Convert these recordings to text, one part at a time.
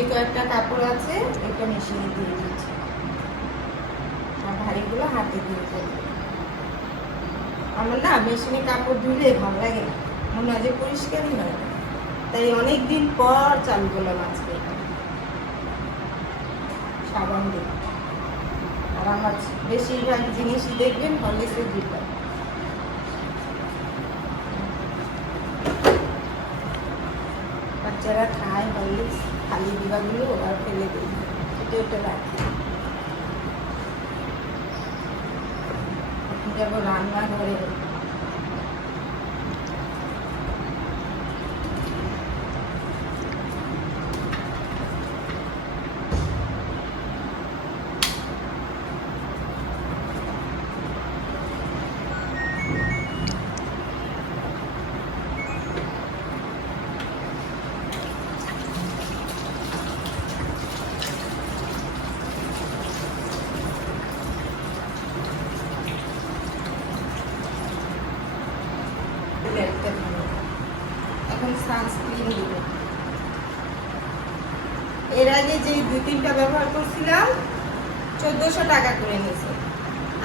যে কয়েকটা কাপড় আছে, এটা মেশিনে দিয়ে দিচ্ছি। আর ভারীগুলো হাতে দিয়ে করব আমার না মেশিনে কাপড় ধুলে ভালো লাগে না। মনে হয় যে পরিষ্কারই হয়। তাই অনেক দিন পর চালু করলাম আজকে সাবান দিয়ে। আর আমার বেশিরভাগ জিনিসই দেখবেন হরলিক্সের দিলাম বাচ্চারা খায় হরলিক্স খালি দিবাগুলো আর ফেলে দিই এটা ওটা রাখি রান্নাঘরে। চোদ্দোশো টাকা করে নিয়েছে।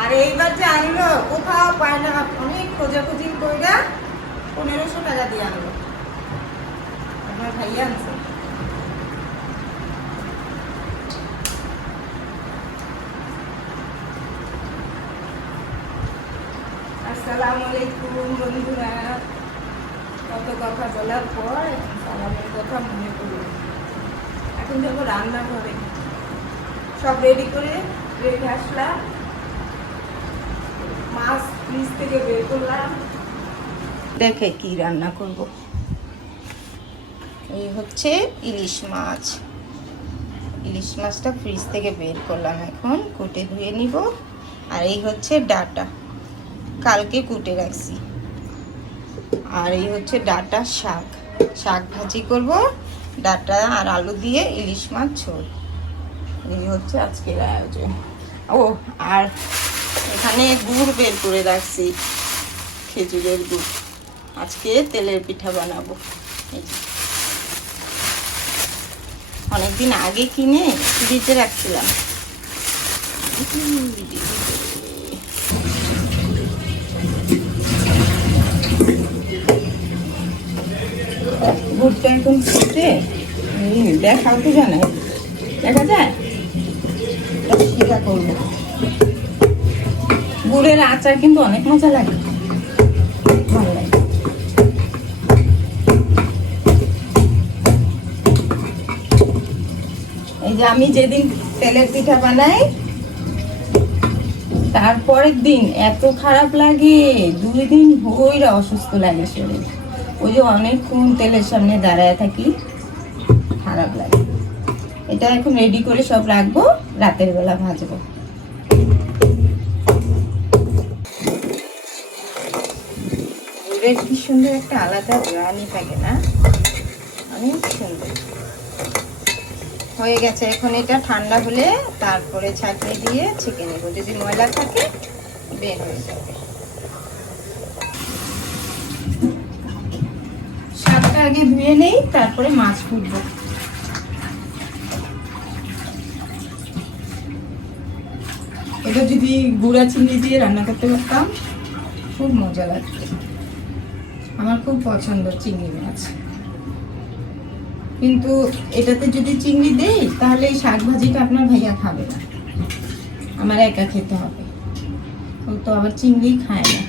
আর এইবার যে আনলো, কোথাও পায় না। অনেক খোঁজাখুঁজি কইরা পনেরোশো টাকা দিয়ে আনলো। আমার ভাইয়া আনছে। এখন সালামের কথা পড়ল। এখন যাব রান্না করে সব রেডি করে রেখে আসলাম। মাছ ফ্রিজ থেকে বের করলাম। দেখে কি রান্না করব? এই হচ্ছে ইলিশ মাছ। ইলিশ মাছটা ফ্রিজ থেকে বের করলাম এখন। কুটে ধুয়ে নিব। আর এই হচ্ছে ডাটা। কালকে কুটে রাখছি। আর এই হচ্ছে ডাটা শাক। শাক ভাজি করব। ডাটা আর আলু দিয়ে ইলিশ মাছ ঝোল। এই হচ্ছে আজকের আয়োজন। ও, আর এখানে গুড় বের করে রাখছি, খেজুরের গুড়। আজকে তেলের পিঠা বানাবো। এই যে। অনেকদিন আগে কিনে ফ্রিজে রাখছিলাম। গুড়টা এখন ফুটে? দেখাও তো জানে দেখা যায়? গুড়ের আচার কিন্তু অনেক মজা লাগে। এই যে আমি যেদিন তেলের পিঠা বানাই তারপরের দিন এত খারাপ লাগে, দুই দিন হইরা অসুস্থ লাগে শরীর। ওই যে অনেকক্ষণ তেলের সামনে দাঁড়ায় থাকি, খারাপ লাগে। এটা এখন রেডি করে সব রাখব। রাতের বেলা ভাজবো। গুড়ের কি সুন্দর একটা আলাদা গ্রানি থাকে না? অনেক সুন্দর। হয়ে গেছে, এখন এটা ঠান্ডা হলে তারপরে ছাঁকনি দিয়ে ছেঁকে নেব। যদি ময়লা থাকে, বের হয়ে যাবে। শাকটা আগে ধুয়ে নেই, তারপরে মাছ ফুটবো। এটা যদি গুঁড়া চিংড়ি দিয়ে রান্না করতে পারতাম, খুব মজা লাগতো। আমার খুব পছন্দ চিংড়ি মাছ। কিন্তু এটাতে যদি চিংড়ি দেই, তাহলে এই শাক ভাজিটা আপনার ভাইয়া খাবে না। আমার একা খেতে হবে। ও তো আবার চিংড়ি খায় না।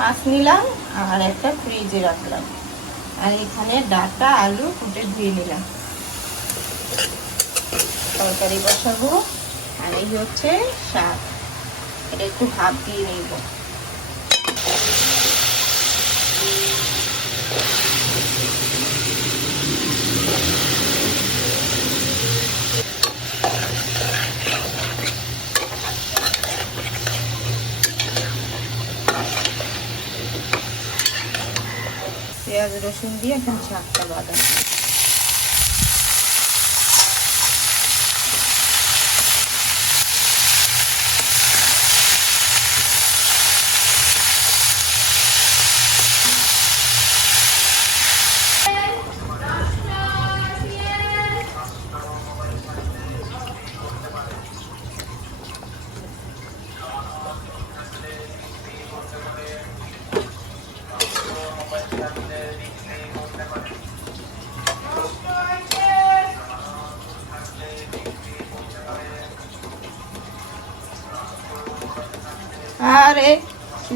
মাছ নিলাম আর একটা ফ্রিজে রাখলাম। আর এখানে ডাটা, আলু ফুটে ধুয়ে নিলাম। তরকারি বসাবো। আর এই হচ্ছে শাক। এটা একটু ভাপ দিয়ে নেব। পেঁয়াজ রসুন দিয়ে এখন শাকটা বাদাম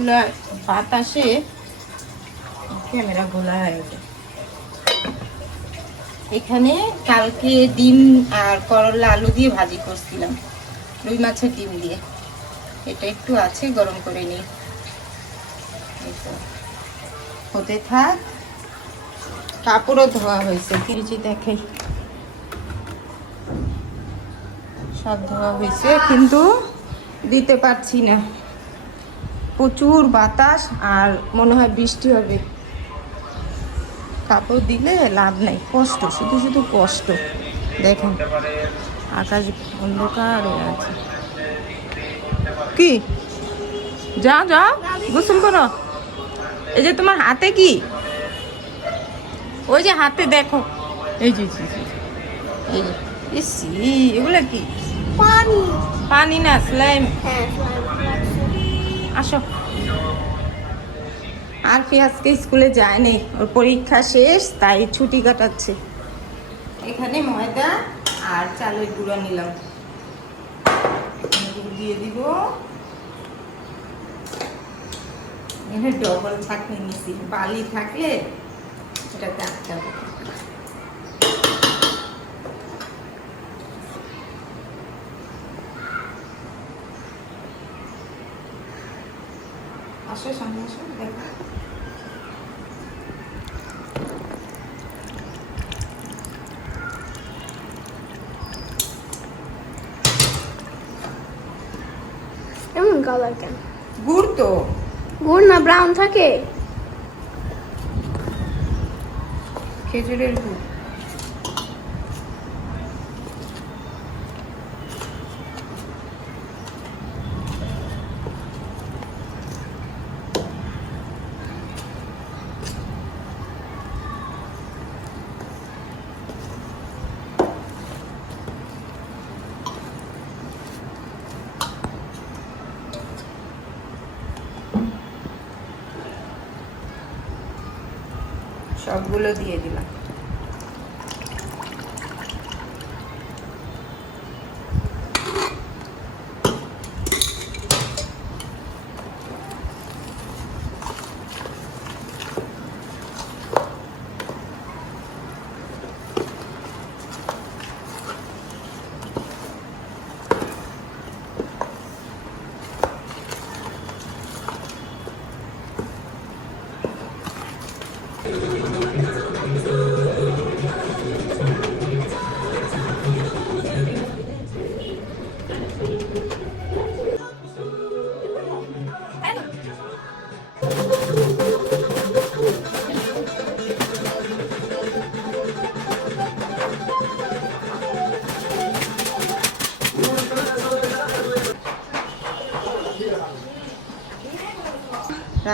চুলার বাতাসে ক্যামেরা গোলা হয়ে গেছে। এখানে কালকে ডিম আর করলা আলু দিয়ে ভাজি করছিলাম, রুই মাছের ডিম দিয়ে। এটা একটু আছে, গরম করে নিই। হতে থাক, কাপড়ও ধোয়া হয়েছে কিরচি দেখাই সব ধোয়া হয়েছে, কিন্তু দিতে পারছি না। প্রচুর বাতাস আর মনে হয় বৃষ্টি হবে। কাপড় দিলে লাভ নাই কষ্ট শুধু শুধু কষ্ট। দেখেন আকাশ অন্ধকার হয়ে আছে। কি? যা যা গোসল করো। এই যে তোমার হাতে কি? ওই যে হাতে দেখো। এই যে। এই যে ইসি এগুলো কি? পানি। পানি না স্লাইম। হ্যাঁ আসো। আর আজকে স্কুলে যায়নি, ওর পরীক্ষা শেষ, তাই ছুটি কাটাচ্ছে। এখানে ময়দা আর চালের গুঁড়া নিলাম। দিয়ে দিব। এখানে ডবল থাকলে নিছি। বালি থাকলে এটাতে আটকাবে আসো সামনে আসো দেখো এমন কালার কেন? গুড় তো। গুড় না ব্রাউন থাকে? খেজুরের গুড়। সবগুলো দিয়ে দিলাম।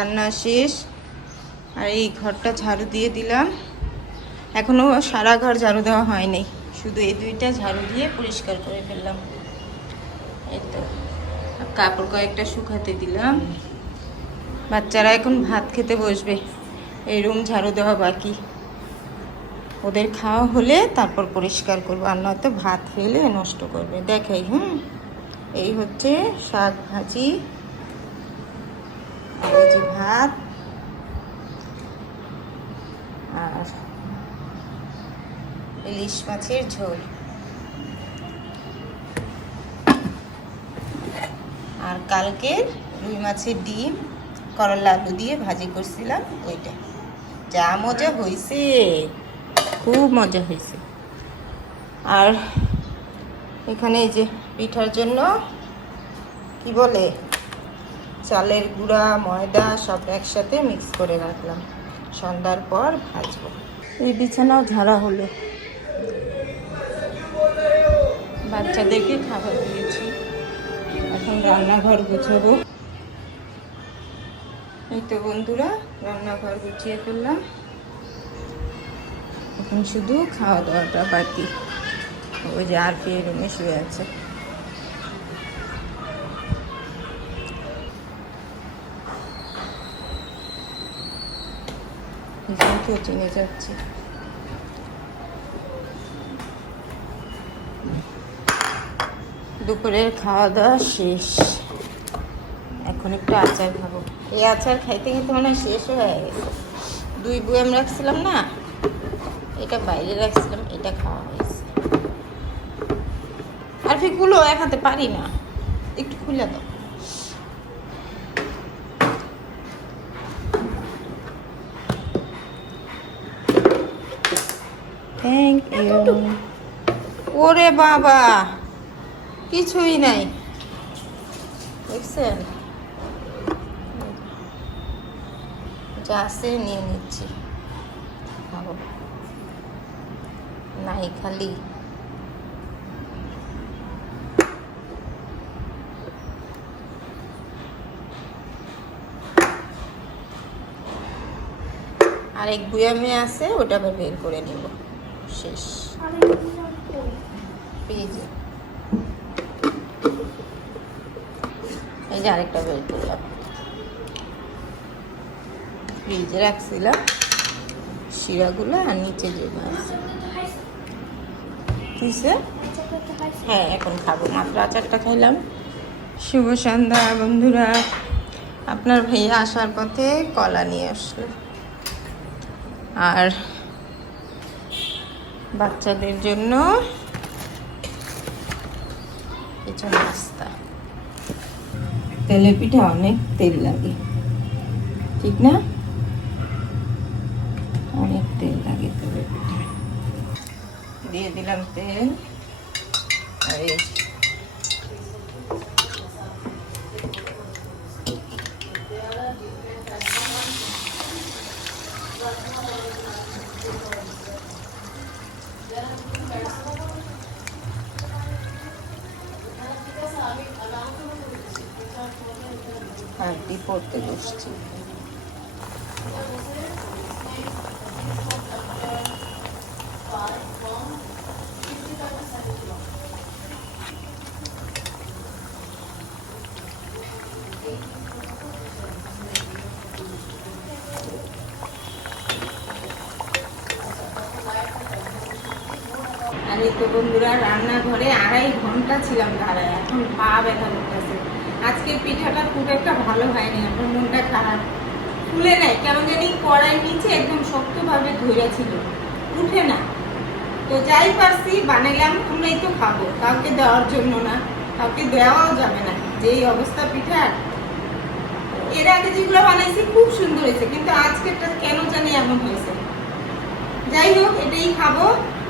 রান্না শেষ। আর এই ঘরটা ঝাড়ু দিয়ে দিলাম। এখনও সারা ঘর ঝাড়ু দেওয়া হয়নি। শুধু এই দুইটা ঝাড়ু দিয়ে পরিষ্কার করে ফেললাম। এই তো। কাপড় কয়েকটা শুকাতে দিলাম। বাচ্চারা এখন ভাত খেতে বসবে। এই রুম ঝাড়ু দেওয়া বাকি। ওদের খাওয়া হলে তারপর পরিষ্কার করব। আর নয়তো ভাত ফেলে নষ্ট করবে। দেখাই, হুম? এই হচ্ছে শাক ভাজি। আর ভাত। আর ইলিশ মাছের ঝোল। আর কালকের রুই মাছের ডিম, করলা আলু দিয়ে ভাজি করছিলাম ওইটা। যা মজা হয়েছে খুব মজা হয়েছে আর এখানে এই যে পিঠার জন্য কি বলে? চালের গুঁড়া ময়দা সব একসাথে মিক্স করে রাখলাম। সন্ধ্যার পর ভাজবো। এই বিছানাও ঝাড়া হলো। বাচ্চাদেরকে খাবার দিয়েছি। এখন রান্নাঘর গুছাবো। এই তো বন্ধুরা রান্নাঘর গুছিয়ে ফেললাম। এখন শুধু খাওয়া দাওয়াটা বাকি। ওই যে আর পেয়ে রুমে শুয়ে আছে। চিনে যাচ্ছে। দুপুরের খাওয়া দাওয়া শেষ। এখন একটু আচার খাব। এই আচার খাইতে খেতে মনে শেষ হয়ে গেছে। দুই বুয়াম রাখছিলাম না, এটা বাইরে রাখছিলাম, এটা খাওয়া হয়েছে। আর ফিগুলো এক পারি না, একটু খুলে দাও। থ্যাংক ইউ ওরে বাবা, কিছুই নাই। দেখছেন? যা আছে নিয়ে নিচ্ছি। নাই খালি। আর এক বুয়ামে আছে, ওটা আবার বের করে নিব। শেষ। এই যে আরেকটা বের করলাম। ফ্রিজে রাখছিলাম শিরাগুলো আর নিচে যে হ্যাঁ এখন খাব। মাত্র আচারটা খাইলাম। শুভ সন্ধ্যা, বন্ধুরা। আপনার ভাইয়া আসার পথে কলা নিয়ে আসলো। আর বাচ্চাদের জন্য কিছু নাস্তা। তেলে পিঠা অনেক তেল লাগে। ঠিক না? অনেক তেল লাগে তেলে পিঠা। দিয়ে দিলাম তেল। আর এই তো বন্ধুরা, রান্নাঘরে আড়াই ঘণ্টা ছিলাম দাঁড়ায়, এখন পা ব্যথা করতেছে। আজকের পিঠাটা খুব একটা ভালো হয়নি, এখন মনটা খারাপ। ফুলে নাই, কেমন জানি কড়াই নিচে একদম শক্তভাবে ধরে ছিল। উঠে না। তো যাই পারছি, বানাইলাম আমরাই তো খাব, কাউকে দেওয়ার জন্য না, কাউকে দেওয়াও যাবে না, যেই অবস্থা পিঠার এর আগে যেগুলো বানাইছি, খুব সুন্দর হয়েছে, কিন্তু আজকেরটা কেন জানি এমন হয়েছে। যাই হোক, এটাই খাব।